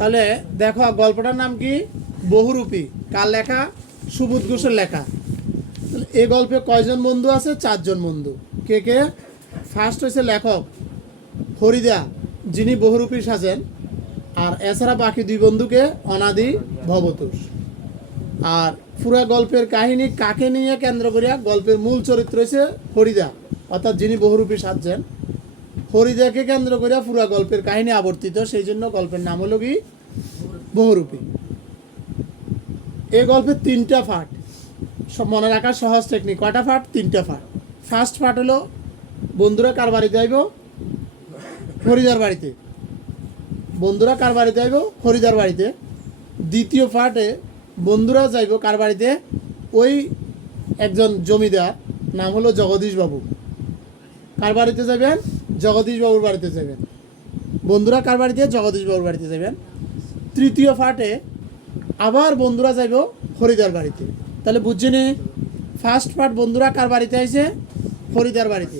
তাহলে দেখো গল্পটার নাম কি? বহুরূপী। কার লেখা? সুবোধ ঘোষের লেখা। এই গল্পে কয়জন বন্ধু আছে? 4 জন বন্ধু। কে কে? ফার্স্ট হয়েছে লেখক ফরিদা, যিনি বহুরূপী সাজেন, আর এছাড়া বাকি 2 বন্ধুকে অনাদি ভবতোষ। আর পুরা গল্পের কাহিনী কাকে নিয়ে কেন্দ্র করিয়া? গল্পের মূল চরিত্র হয়েছে ফরিদা, অর্থাৎ যিনি বহুরূপী সাজছেন। ফরিদাকে কেন্দ্র করিয়া পুরা গল্পের কাহিনী আবর্তিত, সেই জন্য গল্পের নাম হলো কি? বহুরূপী। এই গল্পের 3টা পার্ট, সব মনে রাখার সহজ টেকনিক। কয়টা পার্ট? 3টা পার্ট। ফার্স্ট পার্ট হলো বন্ধুরা কার বাড়িতে আইব? ফরিদার বাড়িতে। বন্ধুরা কার বাড়িতে আইব? ফরিদার বাড়িতে। দ্বিতীয় পার্টে বন্ধুরা যাইব কার বাড়িতে? ওই একজন জমিদার, নাম হলো জগদীশ বাবু। কার বাড়িতে যাবেন? জগদীশ বাবুর বাড়িতে যাবেন। বন্ধুরা কার বাড়িতে? জগদীশ বাবুর বাড়িতে যাবেন। তৃতীয় পার্টে আবার বন্ধুরা যাইব ফরিদার বাড়িতে। তাহলে বুঝছেনি? ফার্স্ট পার্ট বন্ধুরা কার বাড়িতে আইছে? ফরিদার বাড়িতে।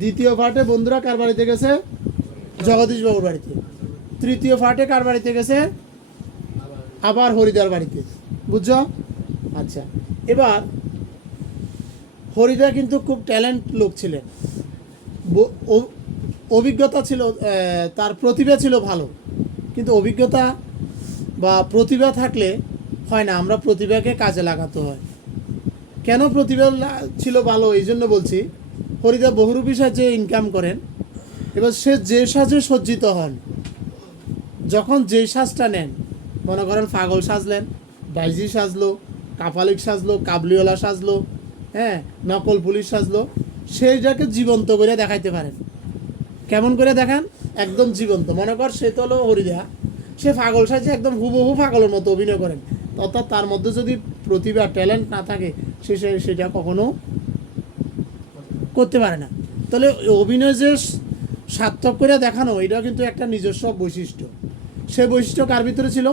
দ্বিতীয় পার্টে বন্ধুরা কার বাড়িতে গেছে? জগদীশ বাবুর বাড়িতে। তৃতীয় পার্টে কার বাড়িতে গেছে? আবার হরিদার বাড়িতে। বুঝছো? আচ্ছা, এবার হরিদা কিন্তু খুব ট্যালেন্ট লোক ছিলেন, অভিজ্ঞতা ছিল, তার প্রতিভা ছিল ভালো। কিন্তু অভিজ্ঞতা বা প্রতিভা থাকলে হয় না, আমরা প্রতিভাকে কাজে লাগাতে হয়। কেন প্রতিভা ছিল ভালো এই জন্য বলছি, হরিদা বহুরূপী সাজে ইনকাম করেন। এবার সে যে সাজে সজ্জিত হন, যখন যেই সাজটা নেন, মনে করেন পাগল সাজলেন, বাইজি সাজলো, কাপালিক সাজলো, কাবলিওয়ালা সাজলো, হ্যাঁ, নকল পুলিশ সাজলো, সেইটাকে জীবন্ত করে দেখাইতে পারেন। কেমন করে দেখান? একদম জীবন্ত। মনে কর সে তো হলো হরিদা, সে পাগল সাজে একদম হুবহু পাগলের মতো অভিনয় করেন। অর্থাৎ তার মধ্যে যদি প্রতিভা, ট্যালেন্ট না থাকে, সেটা কখনো করতে পারে না। তাহলে অভিনয় যে সার্থক করে দেখানো, এটা কিন্তু একটা নিজস্ব বৈশিষ্ট্য। সে বৈশিষ্ট্য কার ভিতরে ছিল?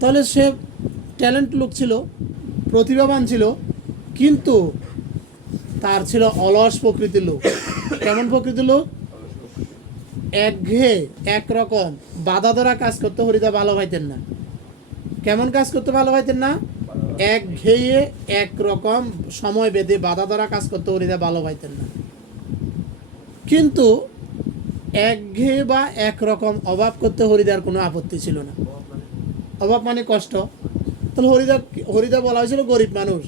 তাহলে সে ট্যালেন্ট লোক ছিল, প্রতিভাবান ছিল, কিন্তু তার ছিল অলস প্রকৃতির লোক। কেমন প্রকৃতির লোক? একঘেয়ে, একরকম বাধা ধরা কাজ করতে হরিদা ভালো পাইতেন না। কেমন কাজ করতে ভালো পাইতেন না? একঘেয়ে, একরকম সময় বেঁধে বাধা ধরা কাজ করতে হরিদা ভালো পাইতেন না। কিন্তু একঘেয়ে বা একরকম অভাব করতে হরিদার কোনো আপত্তি ছিল না। অভাব মানে কষ্ট। তাহলে হরিদা বলা হয়েছিল গরিব মানুষ।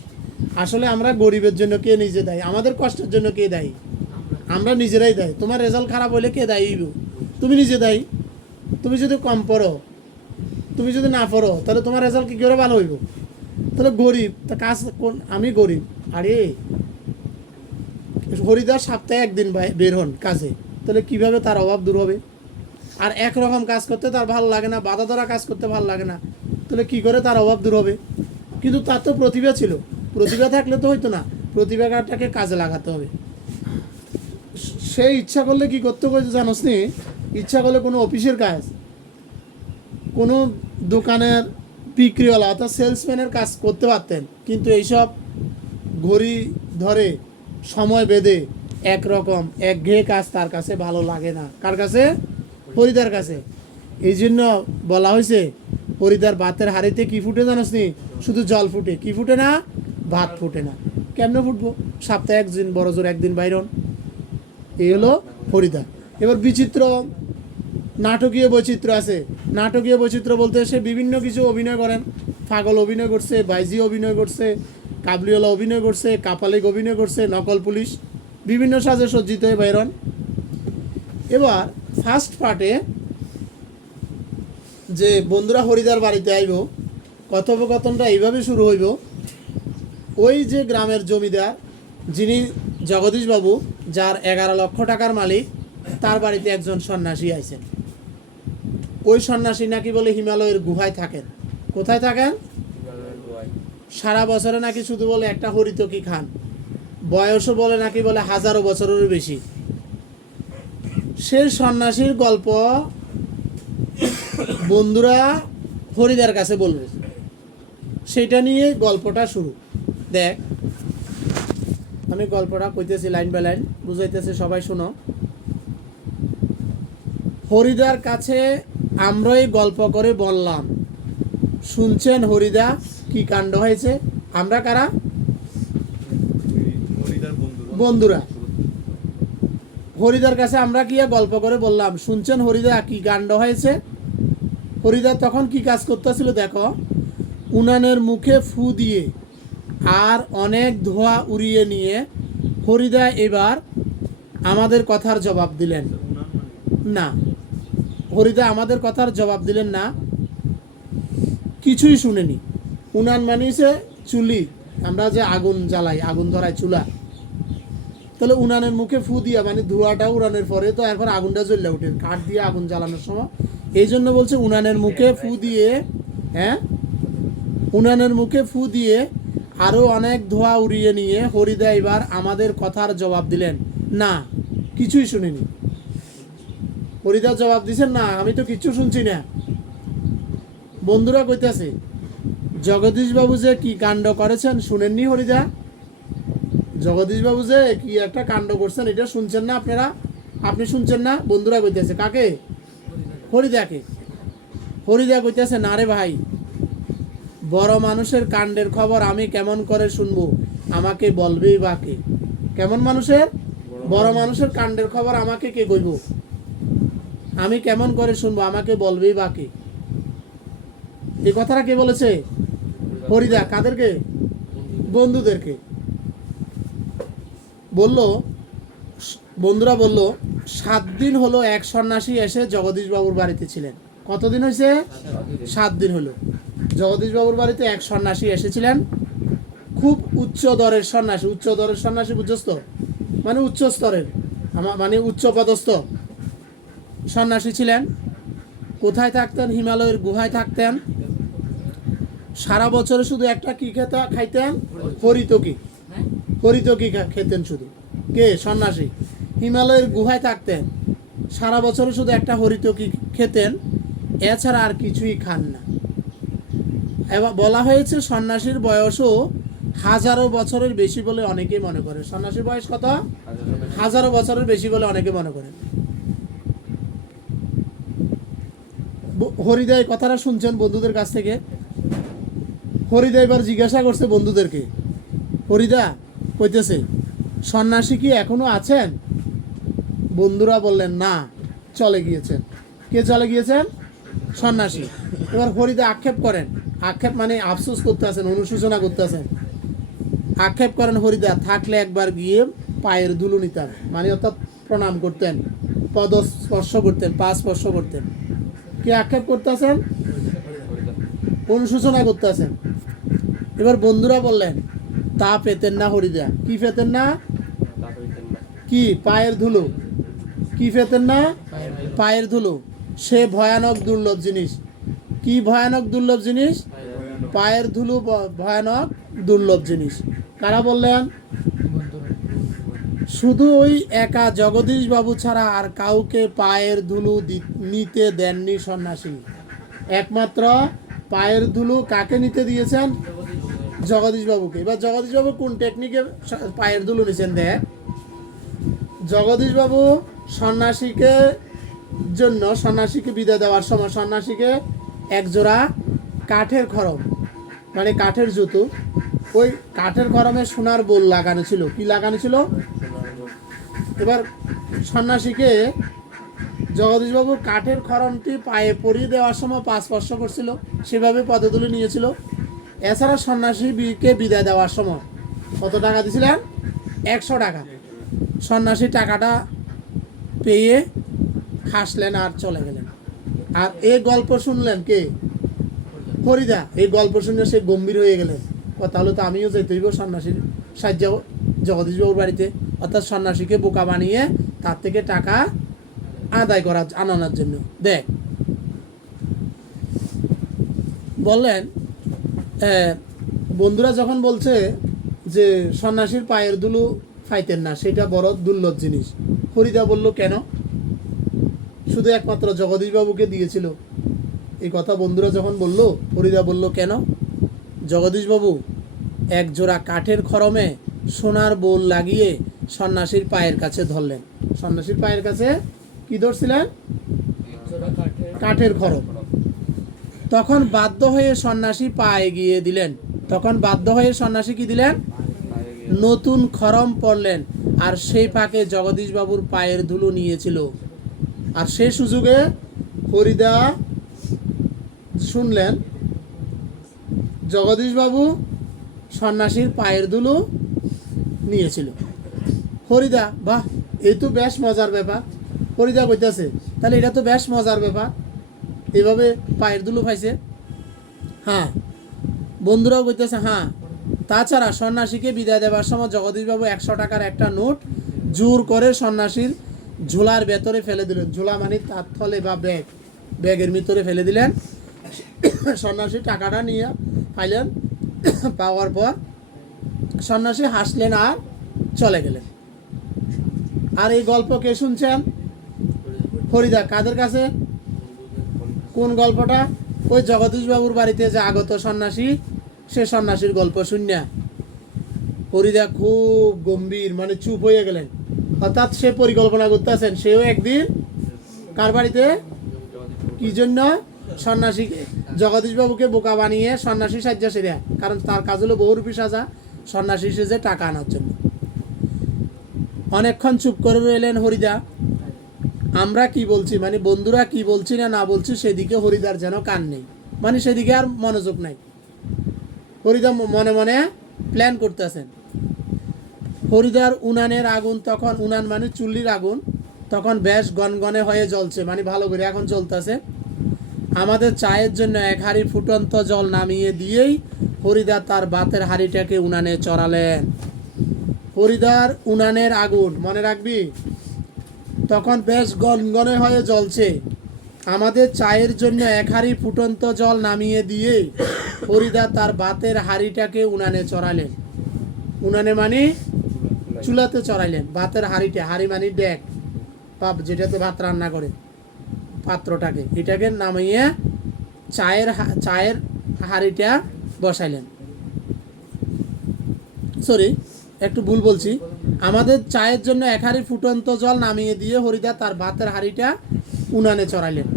আসলে আমরা গরিবের জন্য কে নিজে দায়ী? আমাদের কষ্টের জন্য কে দায়ী? আমরা নিজেরাই দায়ী। তোমার রেজাল্ট খারাপ হলে কে দায়ী? তুমি নিজে দায়ী। তুমি যদি কম পড়ো, তুমি যদি না পড়ো, তাহলে তোমার রেজাল্ট কী করে ভালো হইব? তাহলে গরিব, তা কাজ কোন? আমি গরিব। আরে হরিদার সপ্তাহে 1 দিন বের হন কাজে, তাহলে কিভাবে তার অভাব দূর হবে? আর একরকম কাজ করতে তার ভালো লাগে না, বাধা ধরা কাজ করতে ভালো লাগে না, তাহলে কি করে তার অভাব দূর হবে? কিন্তু তার তো প্রতিভা ছিল। প্রতিভা থাকলে তো হইতো না, প্রতিভাটাকে কাজে লাগাতে হবে। সে ইচ্ছা করলে কি করতে হবে জানোস নি? ইচ্ছা করলে কোনো অফিসের কাজ, কোনো দোকানের বিক্রিওয়ালা অর্থাৎ সেলসম্যানের কাজ করতে পারতেন। কিন্তু এইসব ঘড়ি ধরে সময় বেঁধে একরকম একঘেয়ে কাজ তার কাছে ভালো লাগে না। কার কাছে? হরিদার কাছে। এই জন্য বলা হয়েছে হরিদার ভাতের হাঁড়িতে কি ফুটে জানোস নি? শুধু জল ফুটে। কি ফুটে না? ভাত ফুটে না। কেমনে ফুটবো? সপ্তাহে 1 দিন, বড় জোর 1 দিন বাইরন। এই হলো হরিদা। এবার বিচিত্র নাটকীয় বৈচিত্র্য আছে। নাটকীয় বৈচিত্র্য বলতে সে বিভিন্ন কিছু অভিনয় করেন। পাগল অভিনয় করছে, বাইজি অভিনয় করছে, কাবলিওয়ালা অভিনয় করছে, কাপালিক অভিনয় করছে, নকল পুলিশ, বিভিন্ন সাজে সজ্জিত হয়ে বাইরন। এবার ফার্স্ট পার্টে যে বন্ধুরা হরিদার বাড়িতে আইব, কথোপকথনটা এইভাবে শুরু হইব। ওই যে গ্রামের জমিদার, যিনি জগদীশ বাবু, যার 11 লক্ষ টাকার মালিক, তার বাড়িতে একজন সন্ন্যাসী আইছেন। ওই সন্ন্যাসী নাকি বলে হিমালয়ের গুহায় থাকেন। কোথায় থাকেন? সারা বছরে নাকি শুধু বলে একটা হরিতকি খান। বয়সও বলে নাকি বলে 1000 বছরেরও বেশি। সেই সন্ন্যাসীর গল্প বন্ধুরা হরিদার কাছে বলবে, সেটা নিয়ে গল্পটা শুরু। দেখ, আমি গল্পটা কইতেছি লাইন বাই লাইন, বুঝাইতেছি, সবাই শোনো। হরিদার কাছে আমরাই গল্প করে বললাম, শুনছেন হরিদা কি কাণ্ড হয়েছে। আমরা কারা? বন্ধুরা। হরিদার কাছে আমরা কি গল্প করে বললাম, শুনছেন হরিদা কি কাণ্ড হয়েছে। হরিদা তখন কি কাজ করতেছিল দেখো, উনানের মুখে ফু দিয়ে আর অনেক ধোঁয়া উড়িয়ে নিয়ে হরিদা এবার আমাদের কথার জবাব দিলেন না। হরিদা আমাদের কথার জবাব দিলেন না, কিছুই শুনেনি। উনান মানিয়েছে চুলি, আমরা যে আগুন জ্বালাই, আগুন ধরাই চুলা, তাহলে উনানের মুখে ফু দিয়া মানে ধোঁয়াটা উড়ানোর পরে তো এরপর আগুনটা জ্বললে ওঠে, কাঠ দিয়ে আগুন জ্বালানোর সময়। এই জন্য বলছে উনানের মুখে ফু দিয়ে, হ্যাঁ, উনানের মুখে ফু দিয়ে আরও অনেক ধোঁয়া উড়িয়ে নিয়ে হরিদা এবার আমাদের কথার জবাব দিলেন না, কিছুই শুনিনি। হরিদা জবাব দিছেন না, আমি তো কিচ্ছু শুনছি না। বন্ধুরা কইতেছে, জগদীশবাবু যে কি কাণ্ড করেছেন শুনেননি হরিদা? জগদীশবাবু যে কি একটা কাণ্ড করছেন এটা শুনছেন না আপনারা? আপনি শুনছেন না? বন্ধুরা কইতেছে। কাকে? হরিদাকে। হরিদা কইতেছে, না রে ভাই, বড় মানুষের কাণ্ডের খবর আমি কেমন করে শুনবো, আমাকে বলবেই বা কে? কেমন মানুষের? বড় মানুষের কাণ্ডের খবর আমাকে কে কইব, আমি কেমন করে শুনবো, আমাকে বলবেই বা কে? এই কথাটা কে বলেছে? হরিদা। কাদেরকে? বন্ধুদেরকে বলল। বন্ধুরা বলল, 7 দিন হলো এক সন্ন্যাসী এসে জগদীশবাবুর বাড়িতে ছিলেন। কতদিন হয়েছে? 7 দিন হলো জগদীশবাবুর বাড়িতে এক সন্ন্যাসী এসেছিলেন। খুব উচ্চ দরের সন্ন্যাসী। উচ্চ দরের সন্ন্যাসী বুঝছস তো? মানে উচ্চ স্তরের, মানে উচ্চ পদস্থ সন্ন্যাসী ছিলেন। কোথায় থাকতেন? হিমালয়ের গুহায় থাকতেন। সারা বছরে শুধু একটা কি খাইতেন? হরিতকি। হরিতকি খেতেন শুধু। কে? সন্ন্যাসী। হিমালয়ের গুহায় থাকতেন, সারা বছরে শুধু একটা হরিতকি খেতেন, এছাড়া আর কিছুই খান না। এবার বলা হয়েছে সন্ন্যাসীর বয়সও 1000 বছরের বেশি বলে অনেকেই মনে করে। সন্ন্যাসীর বয়স কত? 1000 বছরের বেশি বলে অনেকে মনে করে। হরিদা এই কথাটা শুনছেন বন্ধুদের কাছ থেকে। হরিদা এবার জিজ্ঞাসা করছে বন্ধুদেরকে, হরিদা কইতেছে, সন্ন্যাসী কি এখনো আছেন? বন্ধুরা বললেন না, চলে গিয়েছেন। কে চলে গিয়েছেন? সন্ন্যাসী। এবার হরিদা আক্ষেপ করেন। আক্ষেপ মানে আফসোস করতে আছেন, অনুশোচনা করতে আছেন। আক্ষেপ করেন হরিদা, থাকলে একবার গিয়ে পায়ের ধুলো নিতেন, মানে অর্থাৎ প্রণাম করতেন, পদ স্পর্শ করতেন, পা স্পর্শ করতেন। কে আক্ষেপ করতে আছেন? অনুশোচনা করতে আছেন। এবার বন্ধুরা বললেন, তা পেতেন না হরিদা। কি পেতেন না? কি? পায়ের ধুলো। কি পেতেন না? পায়ের ধুলো। সে ভয়ানক দুর্লভ জিনিস। কি ভয়ানক দুর্লভ জিনিস? পায়ের ধুলো ভয়ানক দুর্লভ জিনিস। কারা বললেন? শুধু ওই একা জগদীশ বাবু ছাড়া আর কাউকে পায়ের ধুলো নিতে দেননি সন্ন্যাসী। একমাত্র পায়ের ধুলো কাকে নিতে দিয়েছেন? জগদীশ বাবুকে। এবার জগদীশ বাবু কোন টেকনিকে পায়ের ধুলো নিছেন দেখ। জগদীশ বাবু সন্ন্যাসীকে জন্য, সন্ন্যাসীকে বিদায় দেওয়ার সময় সন্ন্যাসীকে একজোড়া কাঠের খড়ম, মানে কাঠের জুতো, ওই কাঠের খড়মে সোনার বোল লাগানো ছিল। কি লাগানো ছিল? এবার সন্ন্যাসীকে জগদীশবাবু কাঠের খড়মটি পায়ে পরিয়ে দেওয়ার সময় পা স্পর্শ করছিল, সেভাবে পদধূলি নিয়েছিল। এছাড়া সন্ন্যাসীকে বিদায় দেওয়ার সময় কত টাকা দিয়েছিলেন? 100 টাকা। সন্ন্যাসী টাকাটা পেয়ে হাসলেন আর চলে গেলেন। আর এই গল্প শুনলেন কে? হরিদা। এই গল্প শুনে সে গম্ভীর হয়ে গেলেন। তাহলে তো আমিও যেতে হইব সন্ন্যাসীর সাহায্য জগদীশবাবুর বাড়িতে, অর্থাৎ সন্ন্যাসীকে বোকা বানিয়ে তার থেকে টাকা আদায় করা, আনানোর জন্য। দেখ, বললেন বন্ধুরা যখন বলছে যে সন্ন্যাসীর পায়ের ধুলো পাইতেন না, সেটা বড় দুর্লভ জিনিস। হরিদা বলল কেন? শুধু একমাত্র জগদীশবাবুকে দিয়েছিল। এই কথা বন্ধুরা যখন বলল, হরিদা বলল কেন? জগদীশবাবু এক জোড়া কাঠের খড়মে সোনার বোল লাগিয়ে সন্ন্যাসীর পায়ের কাছে ধরলেন। সন্ন্যাসীর পায়ের কাছে কি ধরছিলেন? কাঠের খড়ম। তখন বাধ্য হয়ে সন্ন্যাসী পায়ে গিয়ে দিলেন। তখন বাধ্য হয়ে সন্ন্যাসী কি দিলেন? নতুন খড়ম পরলেন। আর সেই ফাঁকে জগদীশবাবুর পায়ের ধুলো নিয়েছিল। আর সেই সুযোগে হরিদা শুনলেন জগদীশবাবু সন্ন্যাসীর পায়ের ধুলো নিয়েছিল। হরিদা, বাহ, এই তো বেশ মজার ব্যাপার। হরিদা কইতাছে, তাহলে এটা তো বেশ মজার ব্যাপার, এইভাবে পায়ের ধুলো পাইছে। হ্যাঁ, বন্ধুরাও কইতেছে হ্যাঁ। তাছাড়া সন্ন্যাসীকে বিদায় দেওয়ার সময় জগদীশবাবু 100 টাকার একটা নোট জোর করে সন্ন্যাসীর ঝোলার ভেতরে ফেলে দিলেন। ঝোলা মানে তার থলে বা ব্যাগের ভিতরে ফেলে দিলেন। সন্ন্যাসী টাকাটা নিয়ে পাইলেন। পাওয়ার পর সন্ন্যাসী হাসলেন আর চলে গেলেন। আর এই গল্প কে শুনছেন? হরিদা। কাদের কাছে? কোন গল্পটা? ওই জগদীশবাবুর বাড়িতে যে আগত সন্ন্যাসী, সে সন্ন্যাসীর গল্প শুনিয়া হরিদা খুব গম্ভীর, মানে চুপ হয়ে গেলেন। অর্থাৎ সে পরিকল্পনা করতেছেন, সেও একদিন কার বাড়িতে, কি জন্য? সন্ন্যাসীকে, জগদীশবাবুকে বোকা বানিয়ে সন্ন্যাসী সাজ্জা সেরা, কারণ তার কাজ হলো বহুরূপী সাজা, সন্ন্যাসী সেজে টাকা আনার জন্য। অনেকক্ষণ চুপ করে রইলেন হরিদা। আমরা কি বলছি, মানে বন্ধুরা কি বলছি না বলছি, সেদিকে হরিদার যেন কান নেই, মানে সেদিকে আর মনোযোগ নাই। হরিদা মনে মনে প্ল্যান করতেছেন। হরিদার উনানের আগুন তখন, উনান মানে চুল্লির আগুন, তখন বেশ গনগনে হয়ে জ্বলছে, মানে ভালো করে এখন চলতেছে। আমাদের চায়ের জন্য 1 হাঁড়ি ফুটন্ত জল নামিয়ে দিয়েই হরিদা তার ভাতের হাঁড়িটাকে উনানে চড়ালেন। হরিদার উনানের আগুন, মনে রাখবি, তখন বেশ গনগনে হয়ে জ্বলছে। আমাদের চায়ের জন্য 1 হাঁড়ি ফুটন্ত জল নামিয়ে দিয়ে হরিদা তার ভাতের হাঁড়িটাকে উনানে চড়ালেন। উনানে মানে চুলাতে চড়াইলেন ভাতের হাঁড়িটা। হাঁড়ি মানে ডেক, পাপ যেটাতে ভাত রান্না করে, পাত্রটাকে, এটাকে নামিয়ে চায়ের হাঁড়িটা বসাইলেন। সরি, একটু ভুল বলছি। আমাদের চায়ের জন্য 1 হাঁড়ি ফুটন্ত জল নামিয়ে দিয়ে হরিদা তার ভাতের হাঁড়িটা উনানে চড়াইলেন।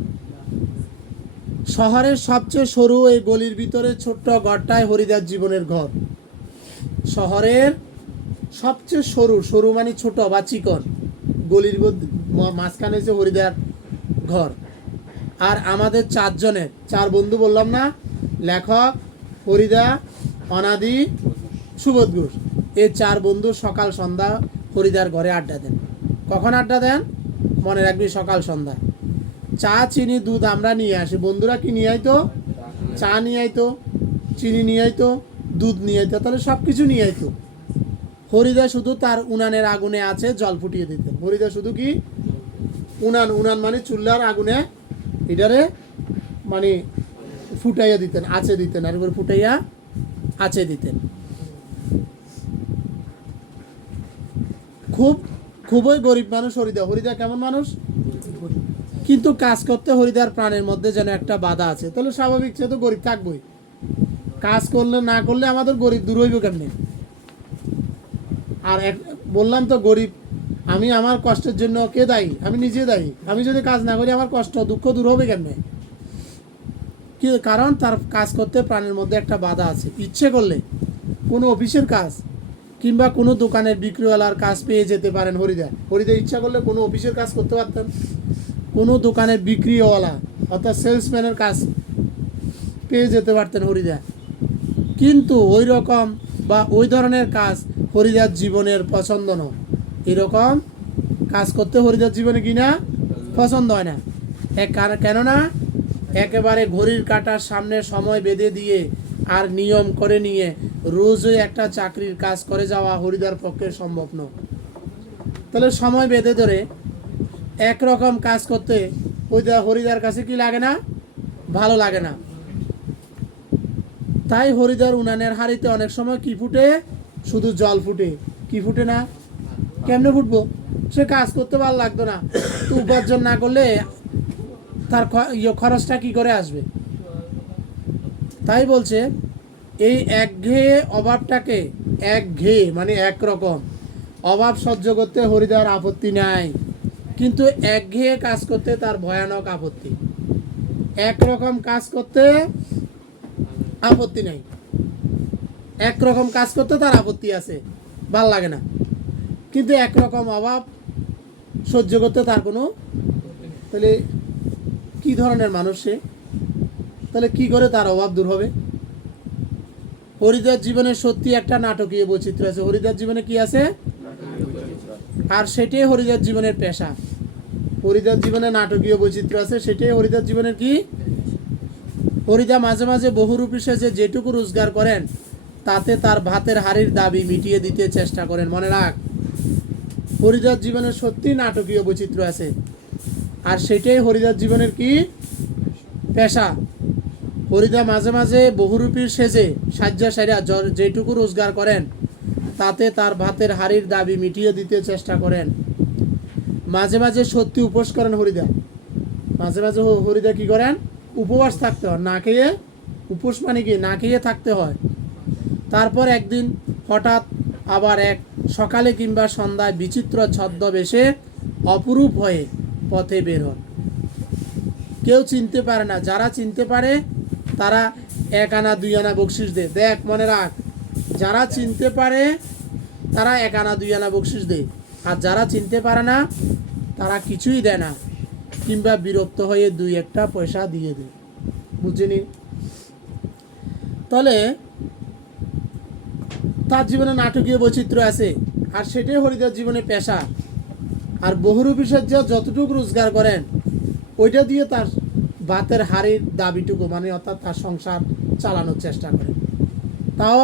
শহরের সবচেয়ে সরু এই গলির ভিতরে ছোট্ট ঘরটায় হরিদার জীবনের ঘর। শহরের সবচেয়ে সরু মানে ছোট বা চিকন, গলির মাঝখানে যে হরিদার ঘর। আর আমাদের 4 জনের, 4 বন্ধু বললাম না, লেখক, হরিদা, অনাদি, সুবোধ ঘোষ, এই 4 বন্ধু সকাল সন্ধ্যা হরিদার ঘরে আড্ডা দেন। কখন আড্ডা দেন? মনে রাখবি, সকাল সন্ধ্যা। চা, চিনি, দুধ আমরা নিয়ে আসি। বন্ধুরা কি নিয়ে আইতো? চা নিয়ে আইতো, চিনি নিয়ে আইতো, দুধ নিয়ে আইতো, তাহলে সব কিছু নিয়ে আইতো। হরিদা শুধু তার উনানের আগুনে আছে জল ফুটিয়ে দিতেন। হরিদা শুধু কি উনান মানে চুল্লার আগুনে এটারে মানে ফুটাইয়া দিতেন, আঁচে দিতেন, আর এবার ফুটাইয়া আঁচে দিতেন। খুবই গরিব মানুষ হরিদা। হরিদা কেমন মানুষ? কিন্তু কাজ করতে হরিদার প্রাণের মধ্যে যেন একটা বাধা আছে। তাহলে স্বাভাবিক, সে তো গরিব থাকবই। কাজ করলে না করলে আমাদের গরিব দূর হইব কেমনে? আর বললাম তো গরিব, আমি আমার কষ্টের জন্য কে দায়ী? আমি নিজে দায়ী। আমি যদি কাজ না করি আমার কষ্ট দুঃখ দূর হবে কেমনে? কি কারণ? তার কাজ করতে প্রাণের মধ্যে একটা বাধা আছে। ইচ্ছে করলে কোনো অফিসের কাজ কিংবা কোনো দোকানের বিক্রিওয়ালার কাজ পেয়ে যেতে পারেন হরিদা ইচ্ছা করলে কোনো অফিসের কাজ করতে পারতেন, কোনো দোকানের বিক্রিওয়ালা অর্থাৎ সেলসম্যানের কাজ পেয়ে যেতে পারতেন হরিদা। কিন্তু ওই রকম বা ওই ধরনের কাজ হরিদার জীবনের পছন্দ নয়। এরকম কাজ করতে হরিদার জীবনে কিনা পছন্দ হয় না। কেননা একেবারে ঘড়ির কাঁটার সামনে সময় বেঁধে দিয়ে আর নিয়ম করে নিয়ে রোজই একটা চাকরির কাজ করে যাওয়া হরিদার পক্ষে সম্ভব নয়। তাহলে সময় বেঁধে ধরে একরকম কাজ করতে হরিদার কাছে কি লাগে না? ভালো লাগে না। তাই হরিদার উনানের হাঁড়িতে অনেক সময় কি ফুটে? শুধু জল ফুটে। কি ফুটে না? কেমনে ফুটবো? সে কাজ করতে ভালো লাগতো না, তো উপার্জন না করলে তার খরচটা কি করে আসবে? তাই বলছে এই একঘেয়ে অভাবটাকে, একঘেয়ে মানে একরকম অভাব সহ্য করতে হরিদার আপত্তি নাই। কিন্তু একঘেয়ে কাজ করতে তার ভয়ানক আপত্তি। একরকম কাজ করতে আপত্তি নাই, একরকম কাজ করতে তার আপত্তি আছে, ভাল লাগে না। কিন্তু একরকম অভাব সহ্য করতে তার কোনো, তাহলে কি ধরনের মানুষ সে? তাহলে কি করে তার অভাব দূর হবে? হরিদাস জীবনে সত্যি একটা নাটকীয় বৈচিত্র্য আছে। হরিদাস জীবনে কি আছে? আর সেটাই হরিদাস জীবনের পেশা। হরিদাস জীবনে নাটকীয় বৈচিত্র্য আছে, সেটাই হরিদাস জীবনের কি? হরিদা মাঝে মাঝে বহুরূপী সেজে যেটুকু রোজগার করেন তাতে তার ভাতের হাড়ির দাবি মিটিয়ে দিতে চেষ্টা করেন। মনে রাখ, হরিদাস জীবনের সত্যি নাটকীয় বৈচিত্র্য আছে, আর সেটাই হরিদাস জীবনের কি? পেশা। হরিদা মাঝে মাঝে বহুরূপীর সেজে সাজ্জা সাইরা যেটুকু রোজগার করেন তাতে তার ভাতের হাড়ির দাবি মিটিয়ে দিতে চেষ্টা করেন। মাঝে মাঝে সত্যি উপোস করেন হরিদা। মাঝে মাঝে হরিদা কি করেন? উপবাস থাকতে হয়, না খেয়ে। উপোস মানে কি? না খেয়ে থাকতে হয়। তারপর একদিন হঠাৎ আবার এক সকালে কিংবা সন্ধ্যায় বিচিত্র ছদ্মবেশে অপরূপ হয়ে পথে বের হন। কেউ চিনতে পারে না, যারা চিনতে পারে তারা 1 আনা 2 আনা বকশিস দেয়। দেখ, মনে রাখ, যারা চিনতে পারে তারা 1 আনা 2 আনা বকশিস দেয়, আর যারা চিনতে পারে না তারা কিছুই দেয় না, কিংবা বিরক্ত হয়ে 2-1টা পয়সা দিয়ে দেয়। বুঝিনি? তাহলে তার জীবনে নাটকীয় বৈচিত্র্য আছে, আর সেটাই হরিদাস জীবনে পেশা। আর বহুরূপী সজ্জা যতটুকু রোজগার করেন ওইটা দিয়ে তার ভাতের হাড়ির দাবিটুকু, মানে অর্থাৎ তার সংসার চালানোর চেষ্টা করেন। তাও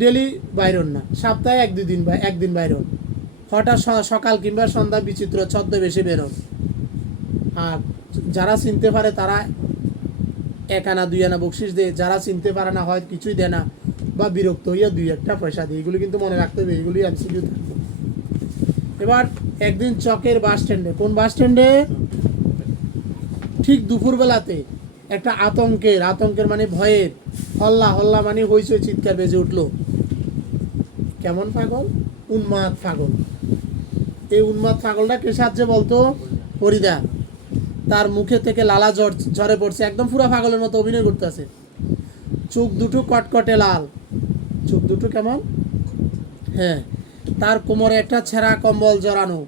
ডেলি বাইরন না, সপ্তাহে 1-2 দিন বা একদিন বাইরন, হঠাৎ সকাল কিংবা সন্ধ্যা বিচিত্র ছদ্মবেশে বেরোন। আর যারা চিনতে পারে তারা 1 আনা 2 আনা বকশিস দেয়, যারা চিনতে পারে না হয় কিছুই দেয় না, বা বিরক্ত হইয়া 2-1টা পয়সা দেয়। এগুলো কিন্তু মনে রাখতে হবে, এগুলি এমসিকিউ থাকবে। এবার একদিন চকের বাস স্ট্যান্ডে, কোন বাস স্ট্যান্ডে? ঠিক দুপুরবেলাতে একটা আতঙ্কের মানে ভয়ের হল্লা মানে হইচই, চিৎকার বেজে উঠলো। কেমন পাগল? উন্মাদ পাগল। এই উন্মাদ পাগলটা কে সাহায্যে বলতো? হরিদা। তার মুখে থেকে লালা ঝরে পড়ছে, একদম পুরা পাগলের মতো অভিনয় করতেছে। চোখ দুটো কটকটে লাল। চোখ দুটো কেমন? হ্যাঁ। তার কোমরে একটা ছেঁড়া কম্বল জড়ানো।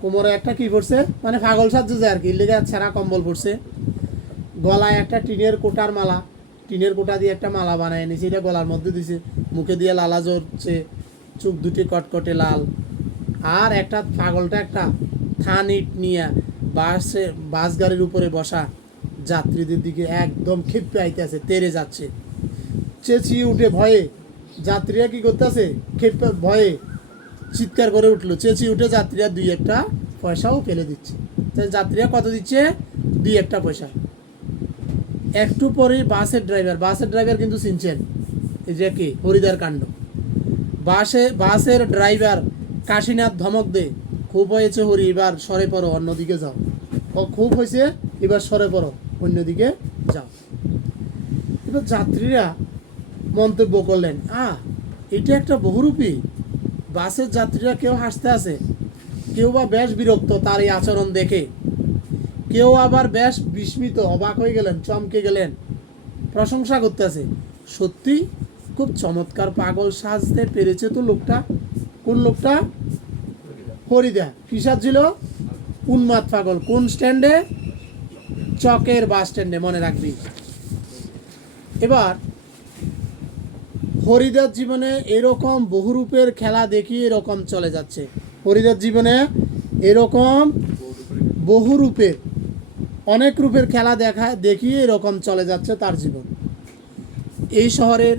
কোমরে একটা কি পড়ছে? মানে পাগল সাজছে আর কি, লেগে ছেঁড়া কম্বল পড়ছে। গলায় একটা টিনের কোটার মালা, টিনের কোটা দিয়ে একটা মালা বানায় নিয়েছে, এটা গলার মধ্যে দিছে। মুখে দিয়ে লালা ঝরছে, চোখ দুটি কটকটে লাল। আর একটা পাগলটা একটা থান ইট নিয়ে বাস গাড়ির উপরে বসা যাত্রীদের দিকে একদম ক্ষেপে আইতেছে, তেড়ে যাচ্ছে। চেঁচিয়ে উঠে ভয়ে যাত্রীরা কি করতেছে? ক্ষেপে ভয়ে চিৎকার করে উঠলো। চেঁচিয়ে উঠে যাত্রীরা 2-1টা পয়সাও ফেলে দিচ্ছে। তাহলে যাত্রীরা কত দিচ্ছে? 2-1টা পয়সা। একটু পরেই বাসের ড্রাইভার কিন্তু চিনছেন, এই যে কি হরিদার কাণ্ড। বাসের ড্রাইভার কাশীনাথ ধমক দে, খুব হয়েছে হরি, এবার সরে পড়ো, অন্যদিকে যাও। ও খুব হয়েছে, এবার সরে পড়ো, অন্যদিকে যাও। এবার যাত্রীরা মন্তব্য করলেন, এটা একটা বহুরূপী। বাসের যাত্রীরা কেউ হাসতে আছে, কেউ বা বেশ বিরক্ত তার এই আচরণ দেখে, কেউ আবার বেশ বিস্মিত, অবাক হয়ে গেলেন, চমকে গেলেন, প্রশংসা করতেছে। সত্যি খুব চমৎকার পাগল সাজতে পেরেছে তো লোকটা। কোন লোকটা? হরিদা। কি সাজছিল? উন্মাদ পাগল। কোন স্ট্যান্ডে? চকের বাস স্ট্যান্ডে, মনে রাখবি। এবার হরিদাস জীবনে এরকম বহুরূপের খেলা দেখিয়ে এরকম চলে যাচ্ছে। হরিদাস জীবনে এরকম বহুরূপের, অনেক রূপের খেলা দেখিয়ে এরকম চলে যাচ্ছে তার জীবন। এই শহরের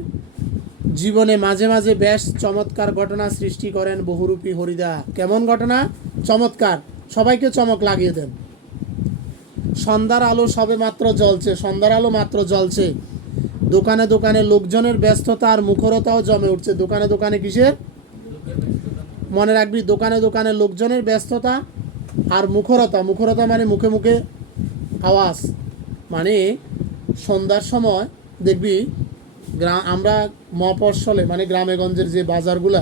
জীবনে মাঝে মাঝে বেশ চমৎকার ঘটনা সৃষ্টি করেন বহুরূপী হরিদা। কেমন ঘটনা? চমৎকার, সবাইকে চমক লাগিয়ে দেন। সন্ধ্যার আলো সবে মাত্র জ্বলছে। দোকানে দোকানে লোকজনের ব্যস্ততা আর মুখরতাও জমে উঠছে। দোকানে দোকানে কিসের? মনে রাখবি, দোকানে দোকানে লোকজনের ব্যস্ততা আর মুখরতা মানে মুখে মুখে আওয়াজ। মানে সন্ধ্যার সময় দেখবি আমরা মফস্বলে মানে গ্রামে গঞ্জের যে বাজারগুলা,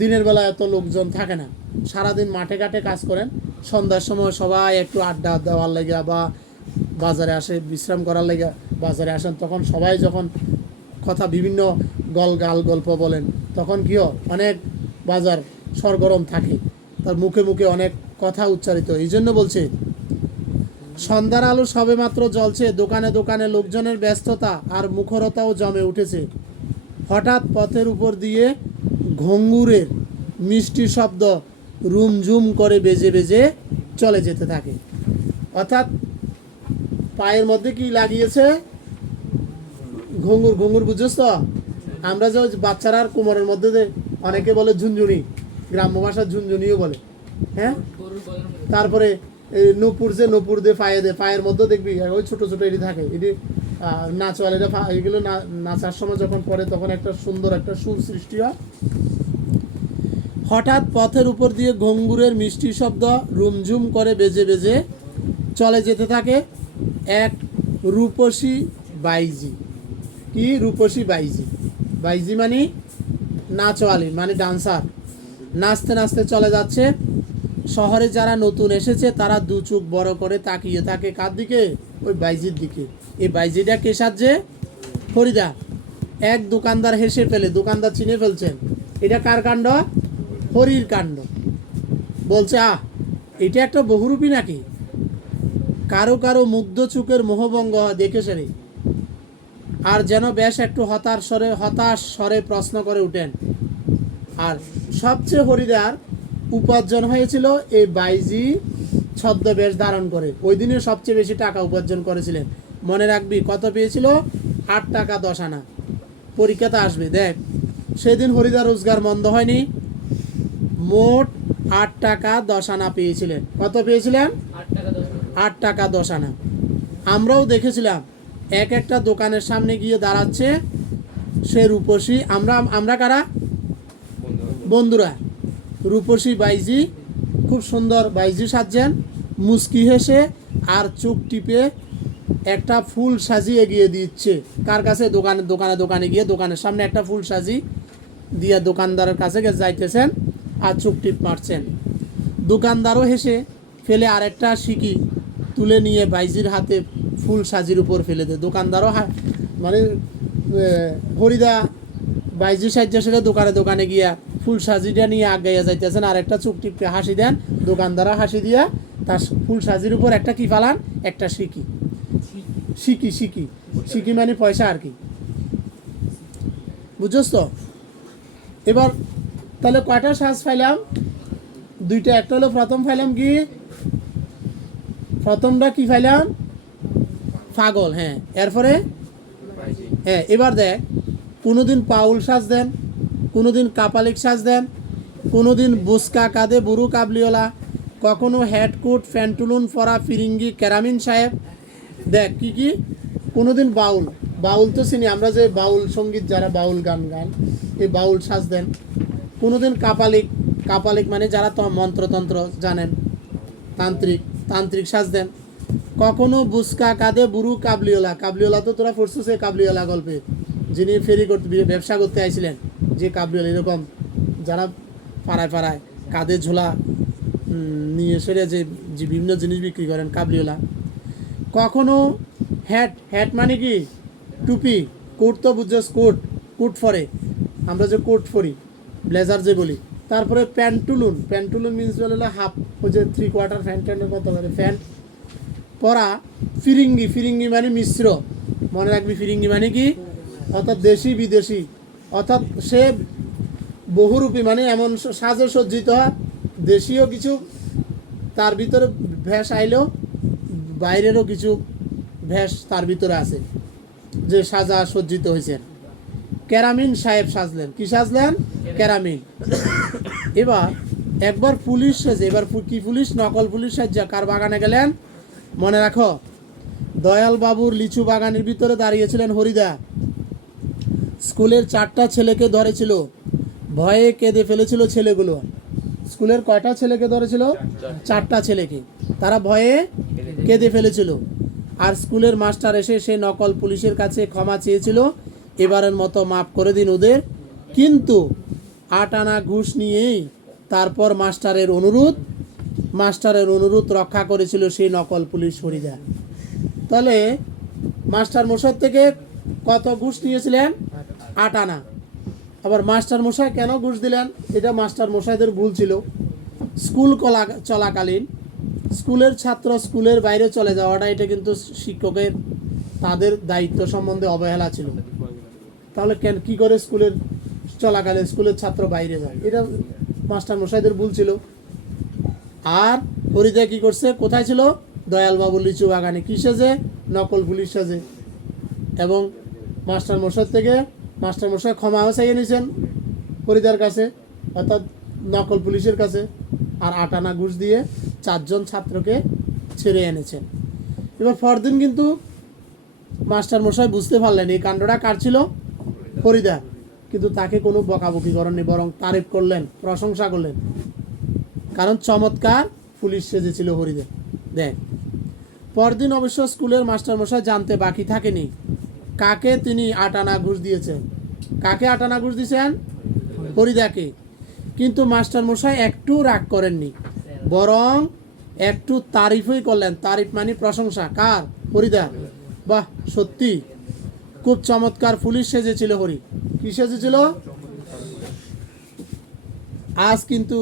দিনের বেলা এত লোকজন থাকে না, সারাদিন মাঠে ঘাটে কাজ করেন, সন্ধ্যার সময় সবাই একটু আড্ডা দেওয়ার লেগে বা বাজারে আসে বিশ্রাম করার লেগে বাজারে আসেন, তখন সবাই যখন কথা বিভিন্ন গাল গল্প বলেন, তখন কিও অনেক বাজার সরগরম থাকে, তার মুখে মুখে অনেক কথা উচ্চারিত। এই জন্য বলছে সন্ধ্যার আলো সবেমাত্র জ্বলছে, দোকানে দোকানে লোকজনের ব্যস্ততা আর মুখরতাও জমে উঠেছে। হঠাৎ পথের উপর দিয়ে ঘুঙুরের মিষ্টি শব্দ রুমঝুম করে বেজে বেজে চলে যেতে থাকে। অর্থাৎ পায়ের মধ্যে কি লাগিয়েছে? ঘুঙুর। ঘুঙুর বুঝছ তো? আমরা যে বাচ্চারা কোমরের মধ্যে যে অনেকে বলে ঝুনঝুনি, গ্রাম্য ভাষার ঝুনঝুনিও বলে, হ্যাঁ। তারপরে এই নূপুর দিয়ে পায়ের মধ্যে দেখবি ওই ছোট ছোট এটি থাকে, এটি নাচওয়ালেরা এগুলো নাচার সময় যখন পড়ে তখন একটা সুন্দর একটা সুর সৃষ্টি হয়। হঠাৎ পথের উপর দিয়ে ঘুঙুরের মিষ্টি শব্দ রুমঝুম করে বেজে বেজে চলে যেতে থাকে এক রূপসী বাইজি। কি রূপসী বাইজি? বাইজি মানে নাচওয়ালি, মানে ডান্সার। নাচতে নাচতে চলে যাচ্ছে। শহরে যারা নতুন এসেছে তারা দু চোখ বড় করে তাকিয়ে থাকে কার দিকে? ওই বাইজির দিকে। এই বাইজিটা কে সাজছে? ফরিদা। এক দোকানদার হেসে ফেলে, দোকানদার চিনে ফেলছেন এটা কার কাণ্ড? হরির কাণ্ড। বলছে এটা একটা বহুরূপী নাকি? কারো কারো মুগ্ধ চোখের মোহভঙ্গ দেখেছে রে, আর যেন বেশ একটু হতাশ স্বরে প্রশ্ন করে উঠেন। আর সবচেয়ে হরিদার উপার্জন হয়েছিল এই বাইজি ছদ্মবেশ ধারণ করে। ওই দিনে সবচেয়ে বেশি টাকা উপার্জন করেছিলেন। মনে রাখবি কত পেয়েছিল? 8 টাকা 10 আনা। পরীক্ষাতে আসবে দেখ, সেদিন হরিদার রোজগার মন্দ হয়নি। মোট 8 টাকা 10 আনা পেয়েছিলেন। কত পেয়েছিলেন? 8 টাকা 10 আনা। আমরাও দেখেছিলাম একটা দোকানের সামনে গিয়ে দাঁড়াচ্ছে সে রূপসী। আমরা কারা? বন্ধুরা। রূপসী বাইজি, খুব সুন্দর বাইজি সাজছেন, মুস্কি হেসে আর চোখ টিপে একটা ফুল সাজি এগিয়ে দিচ্ছে কার কাছে? দোকানে গিয়ে দোকানের সামনে একটা ফুল সাজি দিয়ে দোকানদারের কাছে যাইতেছেন আর চোখ টিপ মারছেন। দোকানদারও হেসে ফেলে আরেকটা সিকি তুলে নিয়ে বাইজির হাতে ফুল সাজির উপর ফেলে দেয়। দোকানদারও মানে হরিদা বাইজি সাজ্জা সেটা দোকানে গিয়া ফুল সাজিটা নিয়ে আগাইয়া যাইতেছেন, আর একটা চোখ টিপে হাসি দেন। দোকানদারও হাসি দিয়া তার ফুল সাজির উপর একটা কি ফালান? একটা সিকি। সিকি মানে পয়সা আর কি, বুঝছস তো? এবার তাহলে কয়টা সাজ ফাইলাম? 2টা। একটা হলো প্রথম ফাইলাম কি? প্রথমটা কি ফাইলাম? পাগল। হ্যাঁ, এরপরে হ্যাঁ। এবার দেখ, কোনোদিন পাউল সাজ দেন, কোনোদিন কাপালিক সাজ দেন, কোনোদিন বুসকা কাঁধে বুরু কাবলিওলা, কখনো হেডকোট ফ্যান্টুলুন পরা ফিরিঙ্গি কেরামিন সাহেব। দেখ কি কোনোদিন বাউল তো চিনি আমরা, যে বাউল সঙ্গীত যারা বাউল গান এই বাউল সাজ দেন। কোনোদিন কাপালিক মানে যারা তো মন্ত্রতন্ত্র জানেন, তান্ত্রিক সাজ দেন। কখনো বুসকা কাঁধে বুরু কাবলিওলা তো তোরা পড়ছিস এই কাবলিওলা গল্পে, যিনি ফেরি করতে ব্যবসা করতে আইছিলেন, যে কাবলিওলা এরকম যারা পাড়ায় কাঁধে ঝোলা নিয়ে সেরে যে বিভিন্ন জিনিস বিক্রি করেন, কাবলিওলা। কখনো হ্যাট মানে কি? টুপি। কোট তো বুঝছস, কোট পরে আমরা যে কোট পরি, ব্লেজার যে বলি। তারপরে প্যান্টুলুন মিন্স বলে হাফ, ওই যে 3/4 প্যান্টের মতো করে প্যান্ট পরা। ফিরিঙ্গি মানে মিশ্র। মনে রাখবি ফিরিঙ্গি মানে কি? অর্থাৎ দেশি বিদেশি, অর্থাৎ সে বহুরূপী মানে এমন সাজে সজ্জিত হয়, দেশীয় কিছু তার ভিতরে ভেষ আইলেও বাইরেরও কিছু ভেষ তার ভিতরে আছে, যে সাজা সজ্জিত হয়েছেন। কেরামিন সাহেব সাজলেন। কি সাজলেন? কেরামিন। এবার একবার পুলিশ সেজে, এবার কি পুলিশ? নকল পুলিশ সাজা কার বাগানে গেলেন? মনে রাখো, দয়াল বাবুর লিচু বাগানের ভিতরে দাঁড়িয়েছিলেন হরিদা। স্কুলের 4টা ছেলেকে ধরেছিল, ভয়ে কেঁদে ফেলেছিল ছেলেগুলো। স্কুলের কয়টা ছেলেকে ধরেছিল? 4টা ছেলেকে। তারা ভয়ে কেঁদে ফেলেছিল। আর স্কুলের মাস্টার এসে সে নকল পুলিশের কাছে ক্ষমা চেয়েছিল, এবারের মতো মাফ করে দিন ওদের। কিন্তু 8 আনা ঘুষ নিয়েই তারপর মাস্টারের অনুরোধ মাস্টারের অনুরোধ রক্ষা করেছিল সেই নকল পুলিশ হরিদা। তাহলে মাস্টার মশাই থেকে কত ঘুষ নিয়েছিলেন? 8 আনা। আবার মাস্টার মশাই কেন ঘুষ দিলেন? এটা মাস্টার মশাইদের ভুল ছিল। স্কুল চলাকালীন স্কুলের ছাত্র স্কুলের বাইরে চলে যাওয়াটা এটা কিন্তু শিক্ষকের তাদের দায়িত্ব সম্বন্ধে অবহেলা ছিল। তাহলে কি করে স্কুলের চলাকালীন স্কুলের ছাত্র বাইরে যায়? এটা মাস্টার মশাইদের ভুল ছিল। আর হরিদা কি করছে? কোথায় ছিল? দয়ালবাবু লিচু বাগানে। কি সেজে? নকল পুলিশ সেজে। এবং মাস্টার মশাই ক্ষমাও চাইয়ে নিয়েছেন হরিদার কাছে, অর্থাৎ নকল পুলিশের কাছে। আর 8 আনা ঘুষ দিয়ে 4 জন ছাত্রকে ছেড়ে এনেছেন। এবার পরদিন কিন্তু মাস্টার মশাই বুঝতে পারলেন এই কাণ্ডটা কার ছিল? হরিদা। কিন্তু তাকে কোনো বকাবকি করেননি, বরং তারিফ করলেন, প্রশংসা করলেন, কারণ চমৎকার পুলিশ সেজেছিল হরিদা। দেখ, পরদিন অবশ্য স্কুলের মাস্টার মশাই জানতে বাকি থাকেনি কাকে তিনি 8 আনা ঘুষ দিয়েছেন। কাকে 8 আনা ঘুষ দিয়েছেন? হরিদাকে। কিন্তু মাস্টার মশাই একটু রাগ করেননি, বরং একটু তারিফই করলেন। তারিফ মানে প্রশংসা। কার? হরিদা। বাহ, সত্যি খুব চমৎকার পুলিশ সেজেছিল হরি। কি সেজেছিল? আজ কিন্তু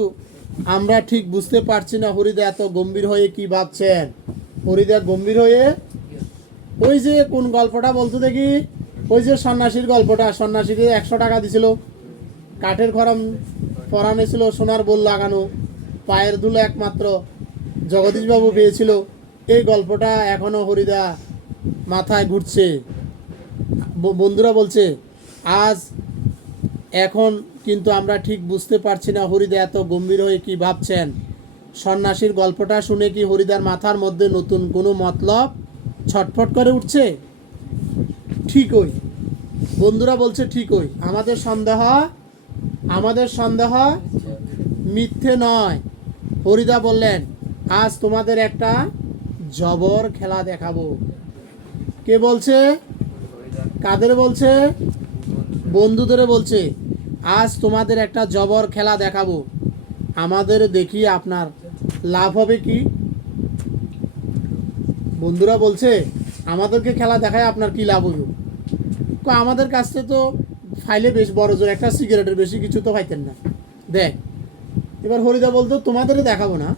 আমরা ঠিক বুঝতে পারছি না হরিদা এত গম্ভীর হয়ে কি ভাবছেন। হরিদা গম্ভীর হয়ে ওই যে কোন গল্পটা বলতো দেখি, ওই যে সন্ন্যাসীর গল্পটা। সন্ন্যাসীকে 100 টাকা দিছিল, কাঠের খরম পরানো ছিল, সোনার বোল লাগানো, পায়ের ধুলো একমাত্র জগদীশবাবু পেয়েছিল। এই গল্পটা এখনো হরিদা মাথায় ঘুরছে। বন্ধুরা বলছে আজ এখন কিন্তু আমরা ঠিক বুঝতে পারছি না হরিদা এত গম্ভীর হয়ে কি ভাবছেন। সন্ন্যাসীর গল্পটা শুনে কি হরিদার মাথার মধ্যে নতুন কোনো মতলব ছটফট করে উঠছে? ঠিকই, বন্ধুরা বলছে ঠিকই। আমাদের সন্দেহ মিথ্যে নয়। হরিদা বললেন, আজ তোমাদের একটা জবর খেলা দেখাবো। কে বলছে? কাদের বলছে? বন্ধুদের বলছে, আজ তোমাদের একটা জবর খেলা দেখাবো। আমাদের দেখি আপনার লাভ হবে কি? বন্ধুরা বলছে, আমাদেরকে খেলা দেখায় আপনার কি লাভ হবে? আমাদের কাছে তো ফাইলে বেশ বড় জোর একটা সিগারেটের বেশি কিছু তো পাইতেন না। দেখ, এবার হরিদা বলতো তোমাদেরই দেখাবো না,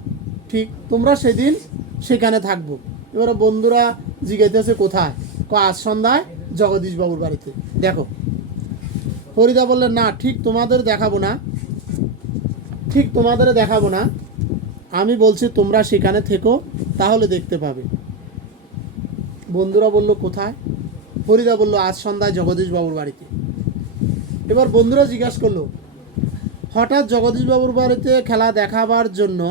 ঠিক তোমরা সেদিন সেখানে থাকবো। এবার বন্ধুরা জিজ্ঞাসা কোথায়? আজ সন্ধ্যায় জগদীশবাবুর বাড়িতে। দেখো, হরিদা বললেন, না, ঠিক তোমাদের দেখাবো না, আমি বলছি তোমরা সেখানে থেকো, তাহলে দেখতে পাবে। বন্ধুরা বলল, কোথায়? হরিদা বলল, আজ সন্ধ্যায় জগদীশবাবুর বাড়িতে। এবার বন্ধুরা জিজ্ঞাসা করলো, হঠাৎ জগদীশবাবুর বাড়িতে খেলা দেখাবার জন্য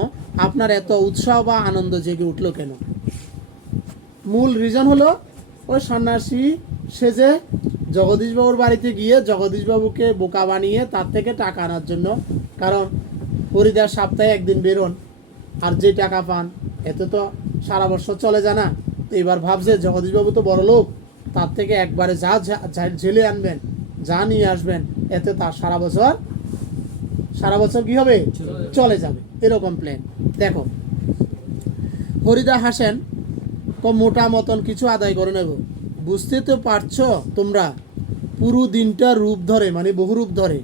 আপনার এত উৎসাহ বা আনন্দ জেগে উঠলো কেন? মূল রিজন হলো ওই সন্ন্যাসী সেজে জগদীশবাবুর বাড়িতে গিয়ে জগদীশবাবুকে বোকা বানিয়ে তার থেকে টাকা আনার জন্য। কারণ হরিদার সপ্তাহে একদিন বেরোন, আর যে টাকা পান এতে তো সারা বছর চলে যায় না। তো এবার ভাবছে জগদীশবাবু তো বড় লোক, তার থেকে একবারে যা ঝেলে আনবেন, যা নিয়ে আসবেন, এতে তার সারা বছর কি হবে? চলে যাবে। এরকম প্ল্যান। দেখো, হরিদা হাসেন, মোটা মতন কিছু আদায় করে নেব। বুঝতে তো পারছো তোমরা, পুরো দিনটা রূপ ধরে, মানে বহু রূপ ধরে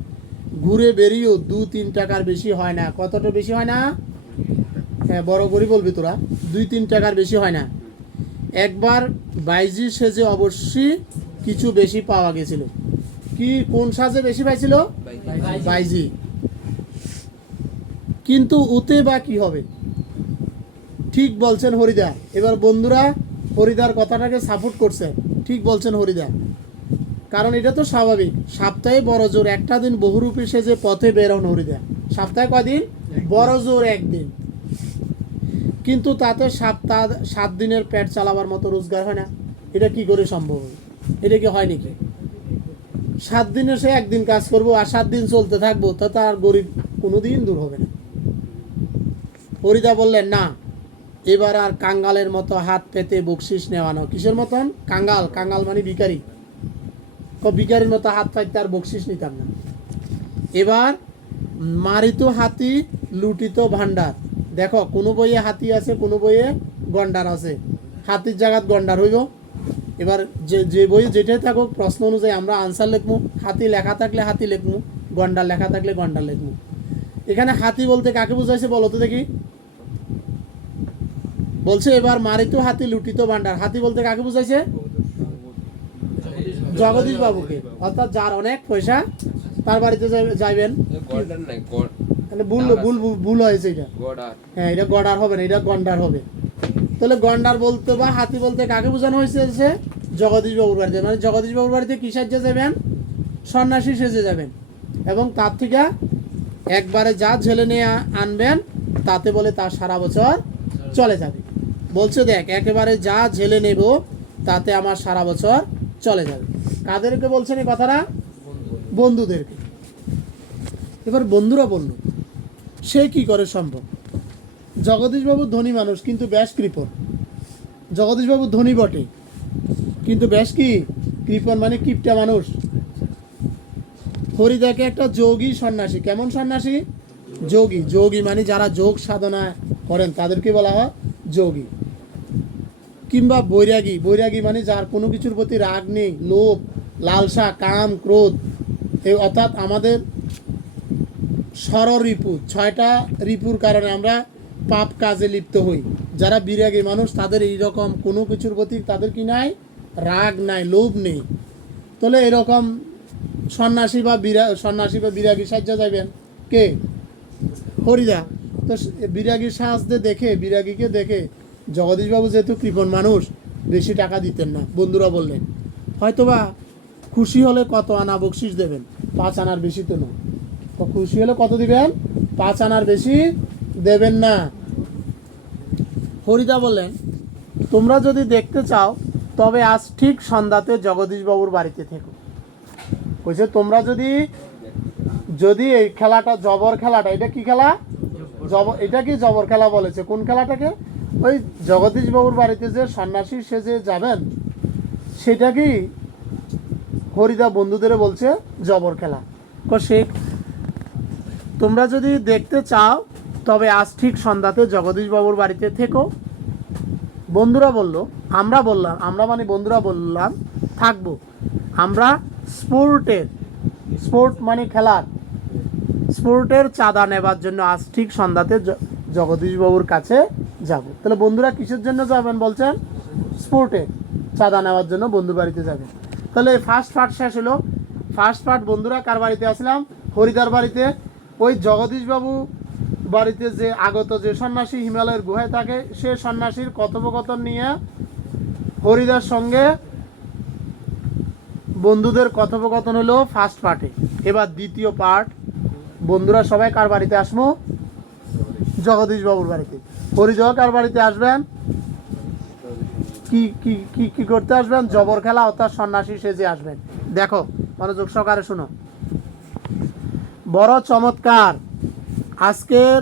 ঘুরে বেরিয়েও 2-3 টাকার বেশি হয় না। কতটা বেশি হয় না? হ্যাঁ, বড় করে বলবি তোরা, 2-3 টাকার বেশি হয় না। একবার বাইজি সেজে অবশ্যই কিছু বেশি পাওয়া গেছিল। কি কোন সাজে বেশি পাইছিল? বাইজি। কিন্তু ওতে বা কি হবে? ঠিক বলছেন হরিদা। এবার বন্ধুরা হরিদার কথাটাকে সাপোর্ট করছে। ঠিক বলছেন হরিদা, কারণ এটা তো স্বাভাবিক। সপ্তাহে বড় জোর একটা দিন বহুরূপী সেজে পথে বেরোন হরিদা। সপ্তাহে কদিন? বড় জোর একদিন। কিন্তু তাতে 7 দিনের পেট চালাবার মতো রোজগার হয় না। এটা কি করে সম্ভব? এটা কি হয় নাকি? 7 দিনে সে একদিন কাজ করবো আর 7 দিন চলতে থাকবো, তা তার গরিব কোনোদিন দূর হবে না। হরিদা বললেন, না, এবার আর কাঙ্গালের মতো হাত পেতে বকশিস নেওয়ানো। কিসের মতন? কাঙ্গাল মানে ভিখারি। ভিখারির মতো হাত পাইতে আর বকশিস নিতাম না। এবার মারিত হাতি লুটিত ভান্ডার, দেখো কোনো বইয়ে হাতি আছে, কোনো বইয়ে গন্ডার আছে। হাতির জায়গাত গন্ডার হইব। এবার যে যে বইয়ে যেটাই থাকুক প্রশ্ন অনুযায়ী আমরা আনসার লিখবো। হাতি লেখা থাকলে হাতি লিখবো, গন্ডার লেখা থাকলে গন্ডার লিখবো। এখানে হাতি বলতে কাকে বুঝাইছে বলো তো দেখি? বলছে এবার মারিত হাতি লুটিত ভান্ডার। হাতি বলতে কাকে বুঝাইছে? জগদীশ বাবুকে। অর্থাৎ যার অনেক পয়সা তার বাড়িতে যাইবেন। ভুল হয়েছে এটা। হ্যাঁ, এটা গডার হবে না, এটা গন্ডার হবে। তাহলে গন্ডার বলতে বা হাতি বলতে কাকে বোঝানো হয়েছে? যে জগদীশ বাবুর বাড়িতে, মানে জগদীশ বাবুর বাড়িতে কি সাজে যাবেন? সন্ন্যাসী সেজে যাবেন। এবং তার থেকে একবারে যা ঝেলে নিয়ে আনবেন তাতে বলে তার সারা বছর চলে যাবে। বলছে দেখ একেবারে যা ঝেলে নেব তাতে আমার সারা বছর চলে যাবে। কাদেরকে বলছেন এই কথাটা? বন্ধুদেরকে। এবার বন্ধুরা বলল সে কি করে সম্ভব? জগদীশবাবু ধনী মানুষ কিন্তু বেশ কৃপণ। জগদীশবাবু ধনী বটে কিন্তু বেশ কি কৃপণ, মানে কিপটা মানুষ। হরিদাকে একটা যোগী সন্ন্যাসী। কেমন সন্ন্যাসী? যোগী। যোগী মানে যারা যোগ সাধনা করেন তাদেরকে বলা হয় যোগী। কিংবা বৈরাগী। বৈরাগী মানে যার কোনো কিছুর প্রতি রাগ নেই, লোভ, লালসা, কাম, ক্রোধ, এই অর্থাৎ আমাদের ষড়রিপু, 6টা রিপুর কারণে আমরা পাপ কাজে লিপ্ত হই। যারা বিরাগী মানুষ তাদের এইরকম কোনো কিছুর প্রতি তাদের কি নাই? রাগ নাই, লোভ নেই। তাহলে এরকম সন্ন্যাসী বা বিরাগী সাজ্জা যাবেন কে? হরিদা। তো বিরাগীর সাজতে দেখে, বিরাগীকে দেখে জগদীশবাবু যেহেতু কৃপণ মানুষ বেশি টাকা দিতেন না। বন্ধুরা বললেন হয়তোবা খুশি হলে কত আনা বকশিস দেবেন, 5 আনার বেশি তো নয়। তো খুশি হলে কত দিবেন? 5 আনার বেশি দেবেন না। হরিদা বললেন তোমরা যদি দেখতে চাও তবে আজ ঠিক সন্ধ্যাতে জগদীশবাবুর বাড়িতে থেকো। বলছে তোমরা যদি এই খেলাটা, জবর খেলাটা, এটা কি খেলা? এটা কি জবর খেলা বলেছে? কোন খেলাটাকে? ওই জগদীশবাবুর বাড়িতে যে সন্ন্যাসী সেজে যাবেন সেটা কি হরিদা বন্ধুদের বলছে জবর খেলা। সে তোমরা যদি দেখতে চাও তবে আজ ঠিক সন্ধ্যাতে জগদীশবাবুর বাড়িতে থেকো। বন্ধুরা বলল আমরা মানে বন্ধুরা বললাম থাকবো। আমরা স্পোর্ট মানে খেলার, স্পোর্টের চাঁদা নেবার জন্য আজ ঠিক সন্ধ্যাতে জগদীশবাবুর কাছে যাব। তাহলে বন্ধুরা কিসের জন্য যাবেন বলছেন? স্পোর্টের চাঁদা নেওয়ার জন্য বন্ধুর বাড়িতে যাবেন। তাহলে ফার্স্ট পার্ট শেষ হলো। ফার্স্ট পার্ট বন্ধুরা কার বাড়িতে আসলাম? হরিদার বাড়িতে। ওই জগদীশবাবু বাড়িতে যে আগত যে সন্ন্যাসী হিমালয়ের গুহায় থাকে সে সন্ন্যাসীর কথোপকথন নিয়ে হরিদার সঙ্গে বন্ধুদের কথোপকথন হলো ফার্স্ট পার্টে। এবার দ্বিতীয় পার্ট, বন্ধুরা সবাই কার বাড়িতে আসবো? জগদীশবাবুর বাড়িতে। হরিদা কার বাড়িতে আসবেন? কি কি কি কি করতে আসবেন? জবর খেলা অর্থাৎ সন্ন্যাসী সেজে আসবেন। দেখো মনোযোগ সহকারে শোনো, বড় চমৎকার আজকের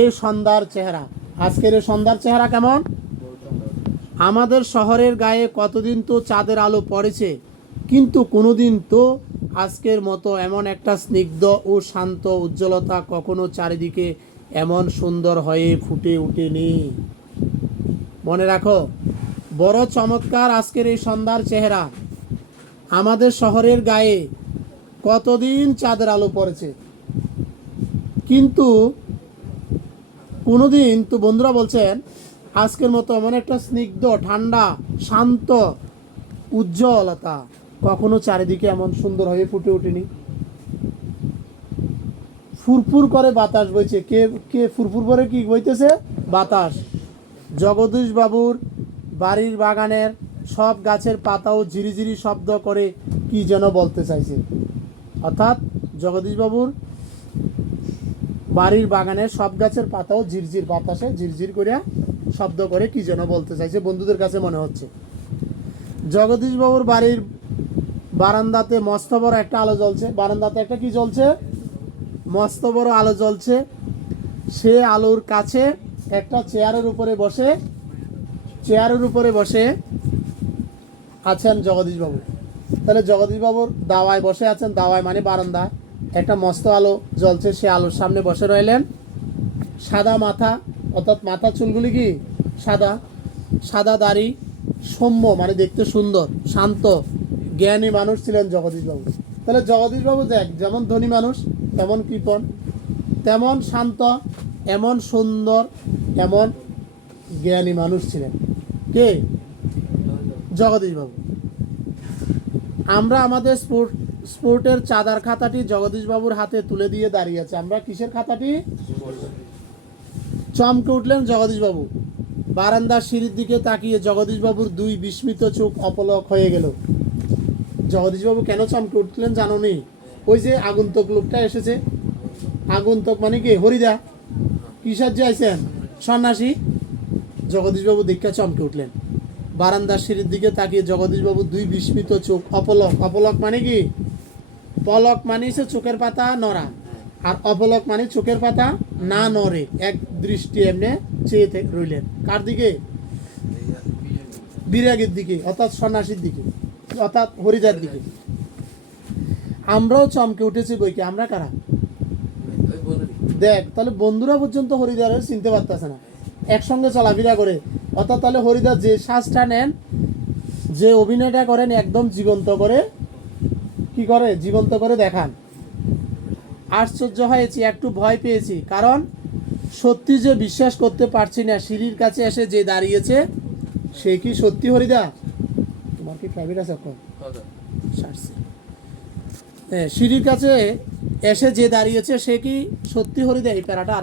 এই সন্ধ্যার চেহারা। আজকের এই সন্ধ্যার চেহারা কেমন? আমাদের শহরের গায়ে কতদিন তো চাঁদের আলো পড়েছে, কিন্তু কোনোদিন তো আজকের মতো এমন একটা স্নিগ্ধ ও শান্ত উজ্জ্বলতা কখনো চারিদিকে এমন সুন্দর হয়ে ফুটে ওঠেনি। মনে রাখো, বড় চমৎকার আজকের এই সন্ধ্যার চেহারা। আমাদের শহরের গায়ে কতদিন চাঁদের আলো পড়েছে, কিন্তু কোনোদিন তো, বন্ধুরা বলছেন আজকের মতো এমন একটা স্নিগ্ধ, ঠান্ডা, শান্ত উজ্জ্বলতা কখনো চারিদিকে এমন সুন্দর হয়ে ফুটে ওঠেনি। ফুরফুর করে বাতাস বইছে। কে কে ফুরফুর করে কি বইতেছে? বাতাস। জগদীশ বাবুর বাড়ির বাগানের সব গাছের পাতাও ঝিরিঝিরি শব্দ করে কি যেন বলতে চাইছে। অর্থাৎ জগদীশ বাবুর বাড়ির বাগানের সব গাছের পাতাও ঝিরঝির বাতাসে ঝিরঝির করে শব্দ করে কি যেন বলতে চাইছে বন্ধুদের কাছে মনে হচ্ছে। জগদীশ বাবুর বাড়ির বারান্দাতে মস্ত বড় একটা আলো জ্বলছে। বারান্দাতে একটা কি জ্বলছে? মস্ত বড় আলো জ্বলছে। সে আলোর কাছে একটা চেয়ারের উপরে বসে আছেন জগদীশবাবু। তাহলে জগদীশবাবুর দাওয়ায় বসে আছেন। দাওয়ায় মানে বারান্দা। একটা মস্ত আলো জ্বলছে, সে আলোর সামনে বসে রইলেন। সাদা মাথা, অর্থাৎ মাথার চুলগুলি কি সাদা, সাদা দাড়ি, সৌম্য মানে দেখতে সুন্দর, শান্ত, জ্ঞানী মানুষ ছিলেন জগদীশবাবু। তাহলে জগদীশবাবু দেখ যেমন ধনী মানুষ তেমন কৃপণ, তেমন শান্ত, এমন সুন্দর, এমন জ্ঞানী মানুষ ছিলেন। কে? জগদীশবাবু। আমরা আমাদের স্পোর্টের চাঁদার খাতাটি জগদীশবাবুর হাতে তুলে দিয়ে দাঁড়িয়ে আছে। আমরা কিসের খাতাটি? চমকে উঠলেন জগদীশবাবু। বারান্দার সিঁড়ির দিকে তাকিয়ে জগদীশবাবুর দুই বিস্মিত চোখ অপলক হয়ে গেল। জগদীশবাবু কেন চমকে উঠলেন জানো নি? ওই যে আগন্তুক লোকটা এসেছে, আগন্তুক মানে কি? হরিদা। কি সাহায্যে আইছেন? সন্ন্যাসী। জগদীশবাবু দীক্ষা চমকে উঠলেন। বারান্দার সিঁড়ির দিকে তাকিয়ে জগদীশবাবু দুই বিস্মিত চোখ অপলক, অপলক মানে কি? পলক মানে হচ্ছে চোখের পাতা নড়া, আর অপলক মানে চোখের পাতা না নড়ে, এক দৃষ্টি এমনি চেয়ে রইলেন। কার দিকে? বিরাগের দিকে, অর্থাৎ সন্ন্যাসীর দিকে, অর্থাৎ হরিদার দিকে। আমরাও চমকে উঠেছি বই কি, আমরা কারা? দেখ তাহলে বন্ধুরা পর্যন্ত হরিদারের চিনতে পারতেছে না, একসঙ্গে চলাফেরা করে। অর্থাৎ তাহলে হরিদার যে শ্বাসটা নেন, যে অভিনয়টা করেন, একদম জীবন্ত করে কি করে? জীবন্ত করে দেখান। আশ্চর্য হয়েছি, একটু ভয় পেয়েছি, কারণ সত্যি যে বিশ্বাস করতে পারছি না, সিঁড়ির কাছে এসে যে দাঁড়িয়েছে সে কি সত্যি হরিদা? তোমার কি প্রাইভেট আছে? সিঁড়ির কাছে এসে যে দাঁড়িয়েছে সে কি সত্যি হরিদা? এই প্যারাটা